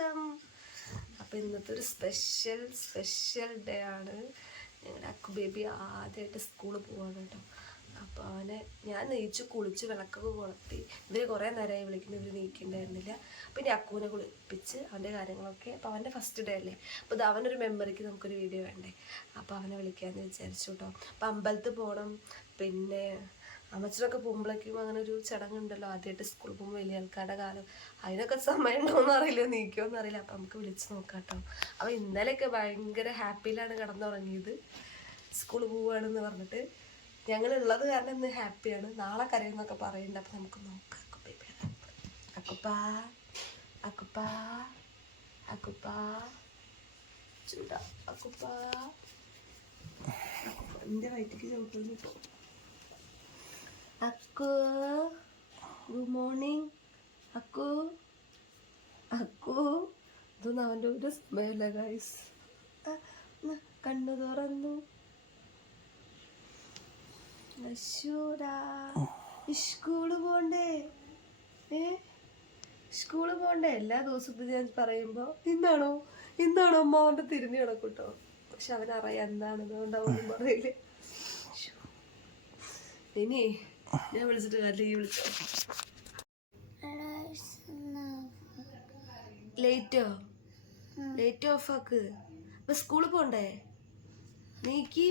സ്വാഗതം. അപ്പം ഇന്നത്തെ ഒരു സ്പെഷ്യൽ ഡേ ആണ്. ഞങ്ങളുടെ അക്കു ബേബി ആദ്യമായിട്ട് സ്കൂളിൽ പോവാണ് കേട്ടോ. അപ്പോൾ അവനെ ഞാൻ നെയ്ച്ച് കുളിച്ച് വിളക്കൊക്കെ കൊളുത്തി. ഇവർ കുറേ നേരമായി വിളിക്കുന്നു, ഇവർ നീക്കുന്നുണ്ടായിരുന്നില്ല. പിന്നെ അക്കുവിനെ കുളിപ്പിച്ച് അവൻ്റെ കാര്യങ്ങളൊക്കെ. അപ്പോൾ അവൻ്റെ ഫസ്റ്റ് ഡേ അല്ലേ, അപ്പോൾ ഇത് അവനൊരു മെമ്മറിക്ക് നമുക്കൊരു വീഡിയോ വേണ്ടേ. അപ്പോൾ അവനെ വിളിക്കാമെന്ന് വിചാരിച്ചു കേട്ടോ. അപ്പോൾ അമ്പലത്തിൽ പോകണം. പിന്നെ അമ്മച്ചനൊക്കെ പോകുമ്പോഴേക്കും അങ്ങനെ ഒരു ചടങ്ങുണ്ടല്ലോ, ആദ്യമായിട്ട് സ്കൂളിൽ പോകുമ്പോൾ വലിയ ആൾക്കാരുടെ കാലം. അതിനൊക്കെ സമയം ഉണ്ടോയെന്ന് അറിയില്ല, നീക്കുമോയെന്ന് അറിയില്ല. അപ്പം നമുക്ക് വിളിച്ച് നോക്കാം കേട്ടോ. അപ്പോൾ ഇന്നലെയൊക്കെ ഭയങ്കര ഹാപ്പിയിലാണ് കിടന്നുറങ്ങിയത്. സ്കൂളിൽ പോവുകയാണെന്ന് പറഞ്ഞിട്ട് ഞങ്ങളുള്ളത് കാരണം ഇന്ന് ഹാപ്പിയാണ്. നാളെ കരയെന്നൊക്കെ പറയുന്നുണ്ട്. അപ്പം നമുക്ക് നോക്കാം. അക്കുപ്പാ അക്കുപ്പാ അക്കുപ്പാ ചൂടാ അക്കുപ്പാ. എൻ്റെ വയറ്റിക്ക് ചവിട്ടുന്നു ഇപ്പോൾ. അക്കു ഗുഡ് മോർണിംഗ്. അക്കു അക്കു ഇതൊന്നും അവൻ്റെ ഒരു സമയമല്ല ഗൈസ്. കണ്ണു തുറന്നു. സ്കൂള് പോണ്ടേ? സ്കൂള് പോണ്ടേ? എല്ലാ ദിവസവും ഞാൻ പറയുമ്പോൾ ഇന്നാണോ അമ്മ അവൻ്റെ തിരിഞ്ഞു കിടക്കൂട്ടോ. പക്ഷെ അവനറിയാം എന്താണെന്ന്, അതുകൊണ്ട് അവനൊന്നും പറയില്ലേ. ഇനി ഞാൻ വിളിച്ചിട്ട് അല്ലെങ്കിൽ വിളിച്ചോ. ലൈറ്റ് ഓഫ് ആക്ക്. അപ്പൊ സ്കൂളിൽ പോണ്ടേ? നീക്കി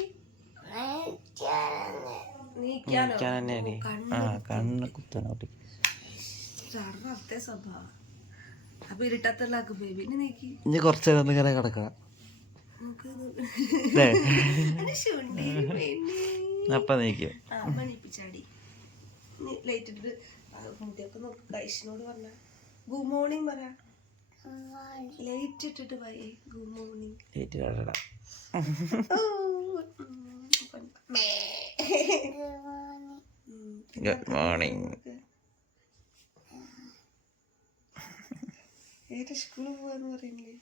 സ്വഭാവം. അപ്പൊ ഇരുട്ടത്തല്ലാക്കും ബേബി. ഇനി നീക്കി ഇനി കുറച്ചേരം ഇങ്ങനെ കിടക്കണം. അപ്പൊ നീക്കും മണിപ്പിച്ചാടി. ലൈറ്റ് ഇട്ടിട്ട് മുടിയൊക്കെ നോക്ക്. കൈഷിനോട് പറഞ്ഞ ഗുഡ് മോർണിംഗ് പറ. ലൈറ്റ് ഇട്ടിട്ട് പറയേ ഗുഡ് മോർണിംഗ്. Good morning. ഏട്ടാ സ്കൂളിൽ പോവാന്ന് പറയുന്നില്ലേ?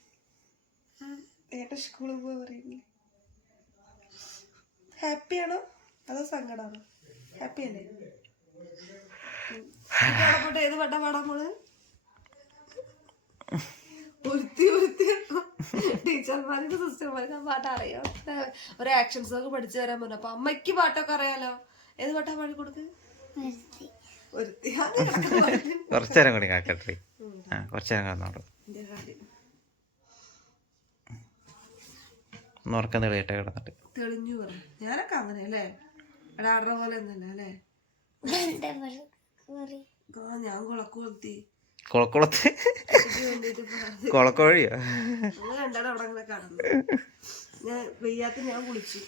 സ്കൂളിൽ പോവാ പറയുന്നില്ലേ? ഹാപ്പിയാണോ അതോ സങ്കടമാണോ? ഹാപ്പി അല്ലേ? പാടപ്പോട്ടെ. ഏത് പാട്ടാ പാടാൻ പോള്? ടീച്ചർമാർക്ക് സിസ്റ്റർമാർക്ക് ആ പാട്ട് അറിയാം. ഒരു ആക്ഷൻ സോങ് പഠിച്ചു തരാൻ പറഞ്ഞു. അപ്പൊ അമ്മയ്ക്ക് പാട്ടൊക്കെ അറിയാലോ. ഏത് പാട്ടാ പാടി കൊടുക്ക്? കുറച്ചേരം കൂടി കാക്കട്ടെ. കുറച്ചേരം കാണുന്നുള്ളൂ. ഉറക്കം തെളിയട്ടെ കിടന്നിട്ട്. തെളിഞ്ഞു പറഞ്ഞു. ഞാനൊക്കെ അങ്ങനെ അല്ലേ? ആടുற പോലെ ഒന്നല്ല അല്ലേ? ഞാൻ കുളക്കുളത്തി കൊളക്കോഴിയോ രണ്ടാളും അവിടെ അങ്ങനെ കടന്നു. ഞാൻ വെയ്യാത്ത ഞാൻ കുളിച്ചു.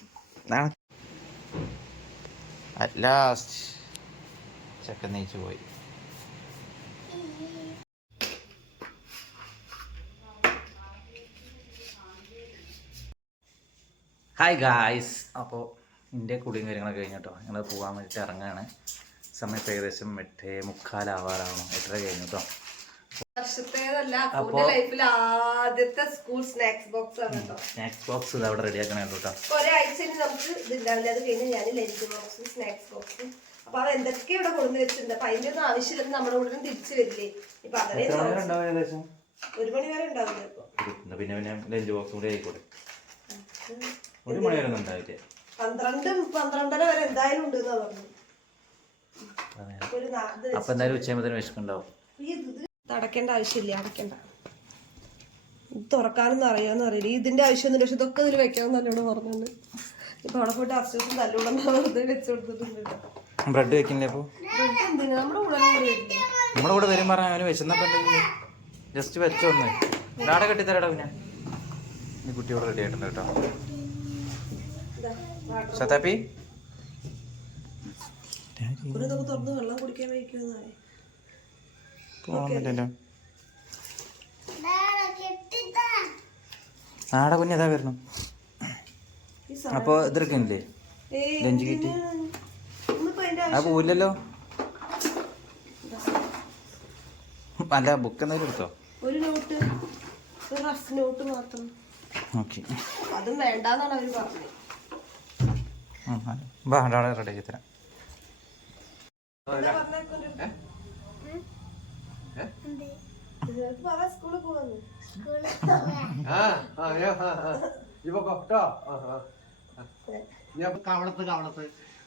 ചെക്കൻ നീച്ചു പോയി. Hi guys. അപ്പോൾ എൻ്റെ കുളിയും കാര്യങ്ങളൊക്കെ കഴിഞ്ഞിട്ടോ. ഞങ്ങൾ പോകാൻ വേണ്ടിയിട്ട് ഇറങ്ങുകയാണ്. സമയത്ത് ഏകദേശം 8:45 8:30 കഴിഞ്ഞു കേട്ടോ. വർഷത്തേതല്ല, ലൈഫിൽ ആദ്യത്തെ സ്കൂൾ സ്നാക്സ് ബോക്സ് ആണ് കേട്ടോ. സ്നാക്സ് ബോക്സ് ഇത് അവിടെ റെഡി ആക്കണേ കേട്ടോ. ഒരാഴ്ച നമുക്ക് ഇതുണ്ടാവില്ല. അത് കഴിഞ്ഞ് ഞാൻ ലഞ്ച് ബോക്സ് സ്നാക്സ് ബോക്സ് അപ്പൊ അത് എന്തൊക്കെ ഇവിടെ കൊണ്ടു വെച്ചിട്ടുണ്ട്. അപ്പൊ അതിന്റെ ഒന്നും ആവശ്യമില്ലെന്ന് നമ്മുടെ കൂടെ തിരിച്ചു വരില്ലേ? ഇപ്പൊ അതേ 1 മണി വരെ ഉണ്ടാവില്ല. ഇപ്പൊ പിന്നെ ലഞ്ച് ബോക്സ് കൂടി ആയിക്കോട്ടെ. 1 മണി വരെ ഒന്നും ഉണ്ടാവില്ല. 12-12:30 വരെ എന്തായാലും ഉണ്ട് എന്നാ പറഞ്ഞു. അപ്പൊ എന്തായാലും ഉച്ചയാകുമ്പോൾ വിശക്കുണ്ടാവും. അടയ്ക്കേണ്ട ആവശ്യമില്ല. അടയ്ക്കണ്ട. തുറക്കാനൊന്നും അറിയാമെന്ന് അറിയില്ല. ഇതിന്റെ ആവശ്യമൊന്നുമില്ല. പക്ഷെ ഇതൊക്കെ ഇതിൽ വെക്കാമെന്ന് എന്നോട് പറഞ്ഞുണ്ട്. ഇപ്പൊ അവിടെ പോയിട്ട് അസുഖം തല്ലുകൂടെന്ന് വെറുതെ വെച്ച് കൊടുത്തിട്ടുണ്ട്. ബ്രെഡ് വെക്കില്ലേ? അപ്പൊ എന്തിനാ നമ്മുടെ കൂടെ വരില്ലേ? നമ്മുടെ കൂടെ വരും പറഞ്ഞാൽ അവന് വിശന്നപ്പോ ജസ്റ്റ് വെച്ചോന്ന് ഡാട കെട്ടിത്തരടാ. പിന്നെ ഈ കുട്ടിയോട് റെഡി ആയിട്ടുണ്ട് കേട്ടോ. സതാപ്പി തുറന്ന് വെള്ളം കുടിക്കാൻ വയ്ക്കുന്നതായി. നാട കുഞ്ഞ് അതാ വരണം. അപ്പൊ ഇതൊക്കെയില്ലേ ലഞ്ച് കിറ്റ്? ആ പോവില്ലല്ലോ. അല്ല ബുക്ക് എന്തെങ്കിലും എടുത്തോ? ഒരു നോട്ട്, ഒരു റഫ് നോട്ട് മാത്രം. ഓക്കെ. അതും വേണ്ടാന്നാണ് അവര് പറഞ്ഞത്. റെഡി ആക്കി തരാം. സ്കൂളിൽ പോവാന്ന്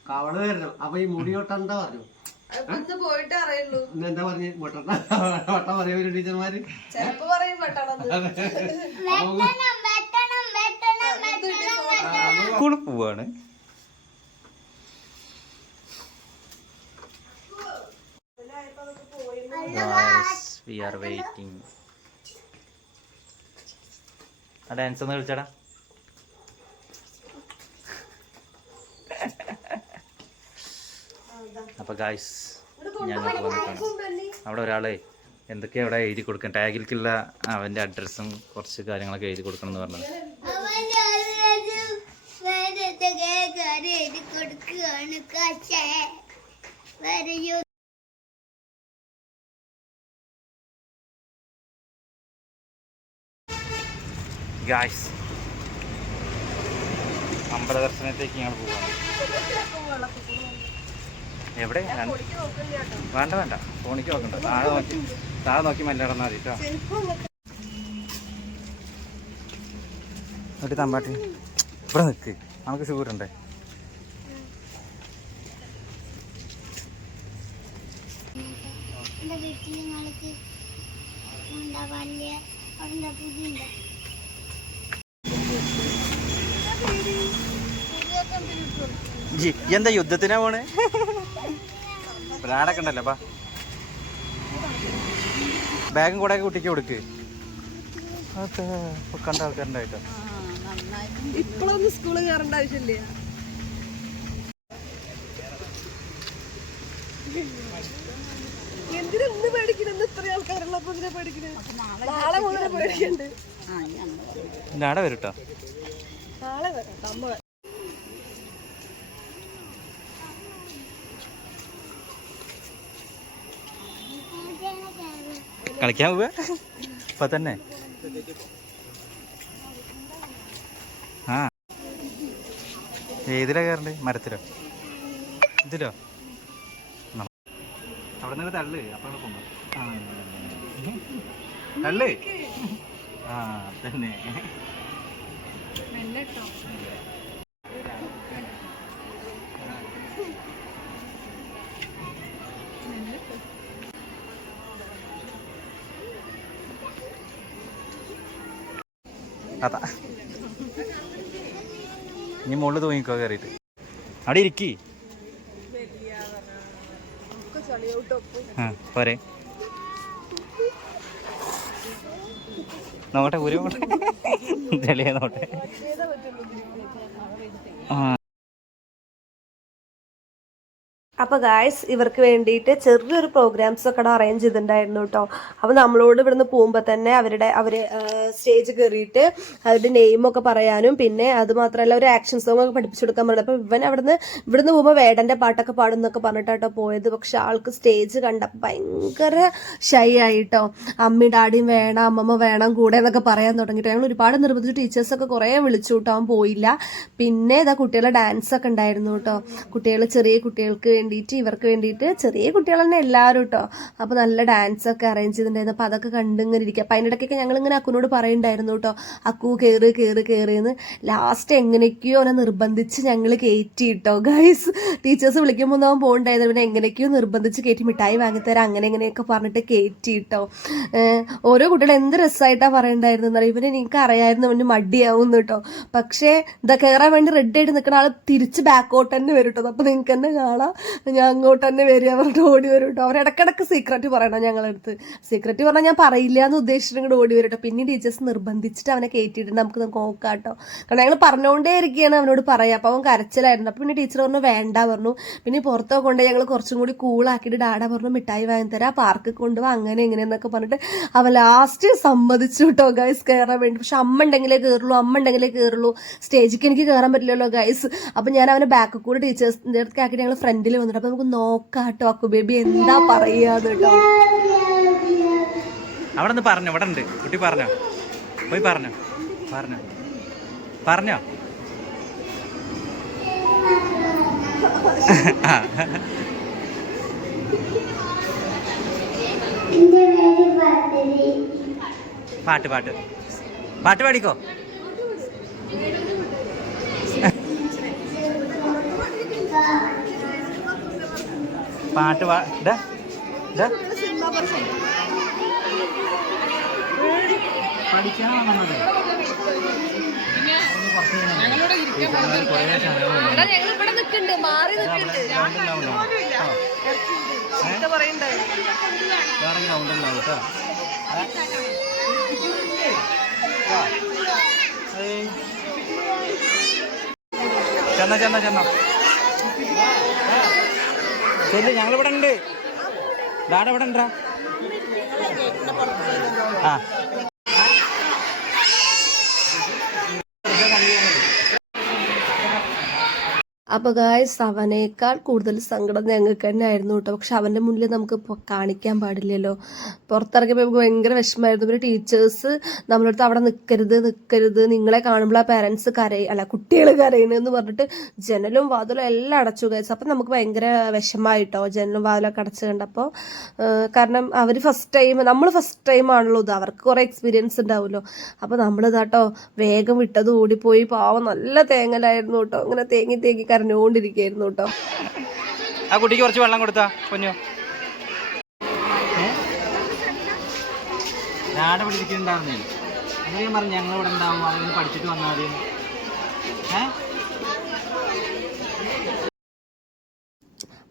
കവള് വരുന്നു. അപ്പൊ ഈ മുടി വെട്ട എന്താ പറഞ്ഞു? പോയിട്ട് അറിയുള്ളൂ. എന്താ പറഞ്ഞു? വെട്ടം പറയുന്ന ടീച്ചർമാര് ചെലപ്പോ പറയും സ്കൂളിൽ പോവാണ്. We are waiting. ആ ഡാൻസ് ഒന്ന് കളിച്ചടാ. അപ്പൊ ഗായ്സ് ഞങ്ങൾ വന്നിട്ടാണ്. അവിടെ ഒരാളെ എന്തൊക്കെയാ അവിടെ എഴുതി കൊടുക്കണം, ടാഗിലേക്കുള്ള അവന്റെ അഡ്രസ്സും കുറച്ച് കാര്യങ്ങളൊക്കെ എഴുതി കൊടുക്കണം എന്ന് പറഞ്ഞത്. ഗായ്സ് അമ്പല ദർശനത്തേക്ക് ഞങ്ങൾ പോവാണ്. എവിടെ? വേണ്ട വേണ്ട, ഫോണിക്ക് നോക്കണ്ട. താഴെ നോക്കി മല്ല ഇടന്നാൽ മതി കേട്ടോ. എന്നിട്ട് തമ്പാട്ടി ഇവിടെ നിൽക്ക്, നമുക്ക് ഷുഗറുണ്ടേ. എന്താ യുദ്ധത്തിനാ പോണേ? ബ്രാഡൊക്കെ ഉണ്ടല്ലോ. അപ്പാ ബാഗും കൂടെ കുട്ടിക്ക് കൊടുക്ക്. അതൊക്കെ കണ്ട ആൾക്കാരുണ്ടായിട്ടോ. ഇപ്പോഴൊന്നും സ്കൂളിൽ കയറേണ്ട ആവശ്യമില്ല. എന്തിനൊന്ന് പേടിക്കണെന്ന് ഇത്ര ആൾക്കാരുള്ളപ്പോ ഇതിനെ പേടിക്കണേ? നാളെ മുതൽ പേടിക്കണ്ട്. നാളെ വരട്ടോ. നാളെ വരാം. അമ്മ കളിക്കാൻ പോവാ ഇപ്പൊ തന്നെ. ആ ഏതിലാ കയറണ്ടേ? മരത്തിലോ ഇതിലോ? അവിടെ നിന്ന് തള്ളു. അപ്പൊ തള്ളു. ആ തന്നെ. അതാ ഇനി മുകളിൽ തൂങ്ങിക്കോ കയറിയിട്ട്. അവിടെ ഇരിക്കി. ആ പോരെ. നോട്ടെ ഊരി ചെളിയ നോട്ടെ. ആ അപ്പോൾ ഗായ്സ് ഇവർക്ക് വേണ്ടിയിട്ട് ചെറിയൊരു പ്രോഗ്രാംസ് ഒക്കെ അറേഞ്ച് ചെയ്തിട്ടുണ്ടായിരുന്നു കേട്ടോ. അപ്പോൾ നമ്മളോട് ഇവിടുന്ന് പോകുമ്പോൾ തന്നെ അവർ സ്റ്റേജ് കയറിയിട്ട് അവരുടെ നെയിമൊക്കെ പറയാനും പിന്നെ അത് മാത്രമല്ല ഒരു ആക്ഷൻ സോങ് ഒക്കെ പഠിപ്പിച്ചു കൊടുക്കാൻ പറഞ്ഞു. അപ്പോൾ ഇവിടുന്ന് പോകുമ്പോൾ വേടൻ്റെ പാട്ടൊക്കെ പാടുന്നൊക്കെ പറഞ്ഞിട്ടാട്ടോ പോയത്. പക്ഷെ ആൾക്ക് സ്റ്റേജ് കണ്ടപ്പോൾ ഭയങ്കര ഷൈ ആയിട്ടോ. അമ്മി ഡാഡിയും വേണം, അമ്മമ്മ വേണം കൂടെ എന്നൊക്കെ പറയാൻ തുടങ്ങിയിട്ട് ഞങ്ങൾ ഒരുപാട് നിർബന്ധിച്ചു. ടീച്ചേഴ്സൊക്കെ കുറേ വിളിച്ചു കേട്ടോ. അവൻ പോയില്ല. പിന്നെ ഇതാ കുട്ടികളുടെ ഡാൻസ് ഒക്കെ ഉണ്ടായിരുന്നു കേട്ടോ. ചെറിയ കുട്ടികൾക്ക് വേണ്ടിയിട്ട് ഇവർക്ക് വേണ്ടിയിട്ട് ചെറിയ കുട്ടികൾ തന്നെ എല്ലാവരും കേട്ടോ. അപ്പോൾ നല്ല ഡാൻസ് ഒക്കെ അറേഞ്ച് ചെയ്തിട്ടുണ്ടായിരുന്നു. അപ്പോൾ അതൊക്കെ കണ്ടിങ്ങനെ ഇരിക്കുക. അപ്പോൾ അതിൻ്റെ ഇടയ്ക്കൊക്കെ ഞങ്ങളിങ്ങനെ അക്കുനോട് പറയുന്നുണ്ടായിരുന്നു കേട്ടോ, അക്കു കയറിയെന്ന്. ലാസ്റ്റ് എങ്ങനെയൊക്കെയോ അവനെ നിർബന്ധിച്ച് ഞങ്ങൾ കയറ്റി കേട്ടോ ഗൈസ്. ടീച്ചേഴ്സ് വിളിക്കുമ്പോൾ ഒന്നും അവൻ പോകണ്ടായിരുന്നു. പിന്നെ എങ്ങനെയൊക്കെയോ നിർബന്ധിച്ച് കയറ്റി മിഠായി വാങ്ങിത്തരാം അങ്ങനെ എങ്ങനെയൊക്കെ പറഞ്ഞിട്ട് കയറ്റി കേട്ടോ. ഓരോ കുട്ടികൾ എന്ത് രസമായിട്ടാണ് പറയണ്ടായിരുന്നു. ഇവനെ എനിക്ക് അറിയായിരുന്നു അവന് മടിയാവും കേട്ടോ. പക്ഷേ ഇതാ കയറാൻ വേണ്ടി റെഡി ആയിട്ട് നിൽക്കുന്ന ആൾ തിരിച്ച് ബാക്കോട്ട് തന്നെ വരും കേട്ടോ. അപ്പോൾ നിങ്ങൾക്ക് തന്നെ കാണാം ഞാൻ അങ്ങോട്ട് തന്നെ വരിക പറഞ്ഞിട്ട് ഓടി വരും കേട്ടോ. അവർ ഇടയ്ക്കിടയ്ക്ക് സീക്രറ്റ് പറയണം ഞങ്ങളടുത്ത്. സീക്രറ്റ് പറഞ്ഞാൽ ഞാൻ പറയില്ല എന്ന് ഉദ്ദേശിച്ചിട്ട് ഇങ്ങോട്ട് ഓടി വരും കേട്ടോ. പിന്നെ ടീച്ചേഴ്സ് നിർബന്ധിച്ചിട്ട് അവനെ കയറ്റിയിട്ട് നമുക്ക് നോക്കാം കേട്ടോ. കാരണം ഞങ്ങൾ പറഞ്ഞുകൊണ്ടേ ഇരിക്കുകയാണ് അവനോട് പറയാം. അപ്പോൾ അവൻ കരച്ചിലായിരുന്നു. അപ്പോൾ പിന്നെ ടീച്ചർ പറഞ്ഞു വേണ്ട പറഞ്ഞു. പിന്നെ പുറത്തൊക്കെ കൊണ്ട് ഞങ്ങൾ കുറച്ചും കൂടി കൂളാക്കിയിട്ട് ഡാഡ പറഞ്ഞു മിഠായി വാങ്ങി തരാം, പാർക്കിൽ കൊണ്ടുപോകാം അങ്ങനെ എങ്ങനെയെന്നൊക്കെ പറഞ്ഞിട്ട് അവൻ ലാസ്റ്റ് സമ്മതിച്ചു കേട്ടോ ഗൈസ് കയറാൻ വേണ്ടി. പക്ഷെ അമ്മ ഉണ്ടെങ്കിലേ കയറുള്ളൂ. സ്റ്റേജിലേക്ക് എനിക്ക് കയറാൻ പറ്റില്ലല്ലോ ഗൈസ്. അപ്പം ഞാൻ അവനെ ബാക്കിൽ കൂടെ ടീച്ചേഴ്സിൻ്റെ അടുത്ത് ആക്കിയിട്ട് ഞങ്ങൾ ഫ്രണ്ടിൽ വന്നിട്ട് അപ്പോൾ നമുക്ക് നോക്കാം കേട്ടോ അക്കു ബേബി എന്താ പറയാന്ന് കേട്ടോ. അവിടെ നിന്ന് പറഞ്ഞു. ഇവിടെ ഉണ്ട് കുട്ടി. പറഞ്ഞോ പോയി പറഞ്ഞോ. എന്റെ പേര് പാട്ട് പാട്ട് പാട്ട് പാടിക്കോ. പാട്ട് പഠിക്കാൻ വന്നത് ചെന്ന ചെല്ല്, ഞങ്ങളിവിടെ ഉണ്ട്. ഡാഡ ഇവിടെ ഉണ്ടാ. ആ അപ്പോൾ ഗായ്സ് അവനേക്കാൾ കൂടുതൽ സങ്കടം ഞങ്ങൾക്ക് തന്നെ ആയിരുന്നു കേട്ടോ. പക്ഷെ അവൻ്റെ മുന്നിൽ നമുക്ക് കാണിക്കാൻ പാടില്ലല്ലോ. പുറത്തിറങ്ങിയപ്പോൾ നമുക്ക് ഭയങ്കര വിഷമമായിരുന്നു. പിന്നെ ടീച്ചേഴ്സ് നമ്മളടുത്ത് അവിടെ നിൽക്കരുത്, നിങ്ങളെ കാണുമ്പോൾ ആ പാരൻസ് കുട്ടികൾ കരയണമെന്ന് പറഞ്ഞിട്ട് ജനലും വാതിലും എല്ലാം അടച്ചു ഗായ്സ്. അപ്പം നമുക്ക് ഭയങ്കര വിഷമമായിട്ടോ ജനലും വാതിലൊക്കെ അടച്ചു കണ്ടപ്പോൾ. കാരണം അവർ നമ്മൾ ഫസ്റ്റ് ടൈം ആണല്ലോ ഇത്, അവർക്ക് കുറേ എക്സ്പീരിയൻസ് ഉണ്ടാവുമല്ലോ. അപ്പോൾ നമ്മളിതാട്ടോ വേഗം വിട്ടത് ഓടിപ്പോയി. പാവം നല്ല തേങ്ങലായിരുന്നു കേട്ടോ. അങ്ങനെ തേങ്ങി കരഞ്ഞുകൊണ്ടിരിക്കുകയായിരുന്നു കേട്ടോ. ആ കുട്ടിക്ക് കുറച്ച് വെള്ളം കൊടുത്താ പൊന്നു. ഡാഡ ഇവിടെ ഇരിക്കുന്നുണ്ടായിരുന്നേ. അങ്ങനെ ഞാൻ പറഞ്ഞു ഞങ്ങൾ ഇവിടെ ഉണ്ടാവും, അവരൊന്ന് പഠിച്ചിട്ട് വന്നാൽ മതി.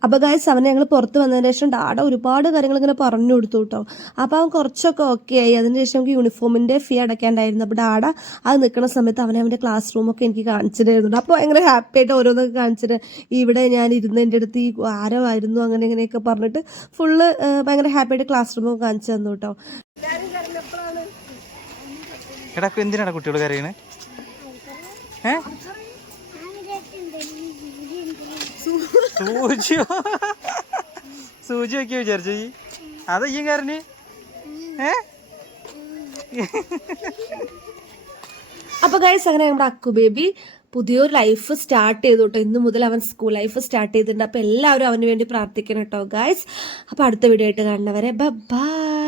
അപ്പോൾ ഗായ്സ് അവനെ ഞങ്ങൾ പുറത്ത് വന്നതിന് ശേഷം ഡാഡ ഒരുപാട് കാര്യങ്ങൾ ഇങ്ങനെ പറഞ്ഞു കൊടുത്തു കേട്ടോ. അപ്പോൾ അവൻ കുറച്ചൊക്കെ ഓക്കെ ആയി. അതിന് ശേഷം നമുക്ക് യൂണിഫോമിൻ്റെ ഫീ അടയ്ക്കാണ്ടായിരുന്നു. അപ്പോൾ ഡാഡ അത് നിൽക്കുന്ന സമയത്ത് അവൻ്റെ ക്ലാസ് റൂമൊക്കെ എനിക്ക് കാണിച്ചിട്ടായിരുന്നു. അപ്പോൾ ഭയങ്കര ഹാപ്പി ആയിട്ട് ഓരോന്നൊക്കെ കാണിച്ചിട്ട് ഇവിടെ ഞാൻ ഇരുന്നതിൻ്റെ അടുത്ത് ഈ ആരമായിരുന്നു അങ്ങനെയൊക്കെ പറഞ്ഞിട്ട് ഫുള്ള് ഭയങ്കര ഹാപ്പി ആയിട്ട് ക്ലാസ് റൂമൊക്കെ കാണിച്ചു തന്നു കേട്ടോ. എടാ എന്തിനാണ് കുട്ടികൾ കരയണേ? സൂചി വെക്കുക വിചാരിച്ചു അതയ്യും കാരന്. അപ്പോൾ ഗൈസ് അങ്ങനെ നമ്മുടെ അക്കു ബേബി പുതിയൊരു ലൈഫ് സ്റ്റാർട്ട് ചെയ്തു കേട്ടോ. ഇന്ന് മുതൽ അവൻ സ്കൂൾ ലൈഫ് സ്റ്റാർട്ട് ചെയ്തിട്ടുണ്ട്. അപ്പോൾ എല്ലാവരും അവന് വേണ്ടി പ്രാർത്ഥിക്കണം കേട്ടോ ഗൈസ്. അപ്പോൾ അടുത്ത വീഡിയോ ആയിട്ട് കാണുന്നവരെ ബൈ.